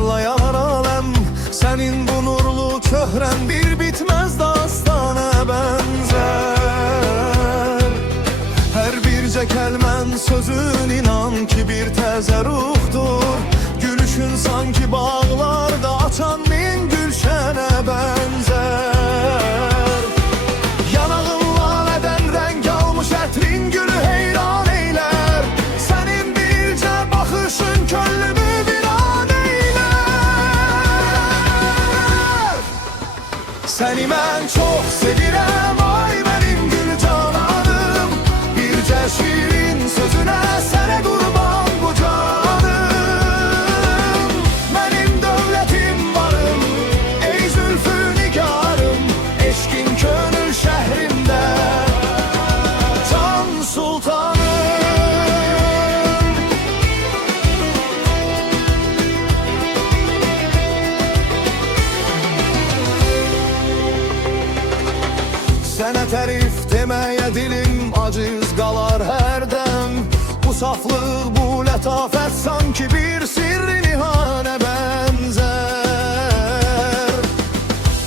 nurla yanar alem. Senin bu nurlu çöhren bir bitmez dastana benzer. Her birce kelmen sözün inan ki bir teze ruhtur. Gülüşün sanki bağlarda açan min gülşene benzer. Yanağın laleden renk almış etrin gülü heyran eyler. Senin birce bakışın könlümü viran eyler. Seni ben çok sevirem ay benim gül cananım. Birce şirin sözüne sene kurban bu canım. Benim devletim varım ey zülfü nigarım. Eşkin gönül şehrimde can sultanım. Sene terif demeye dilim aciz kalar her dem. Bu saflık, bu letafet sanki bir sirri nihane benzer.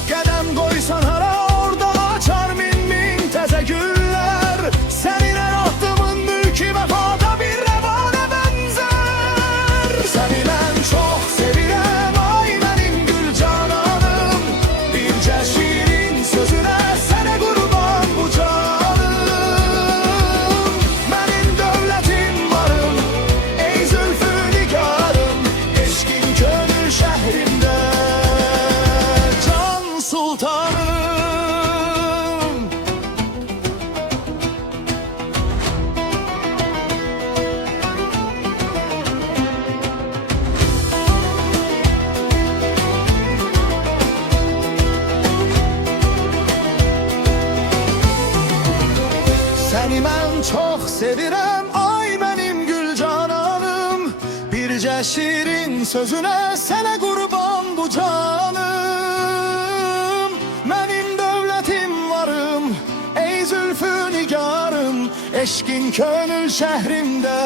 Gedem koysan hala orada açar min min teze güller. Senin her ahdımın mülki vefada bir revane benzer. Seni ben çok sevirem ay benim gül cananım. Birce şirin sözüne sene kurban bu canım. Benim devletim varım ey zülfü nigarım. Eşkin gönül şehrimde can sultanım. Seni ben çok sevirem ay benim gül cananım. Birce şirin sözüne sene kurban bu canım. Benim devletim varım ey zülfü nigarım. Eşkin gönül şehrimde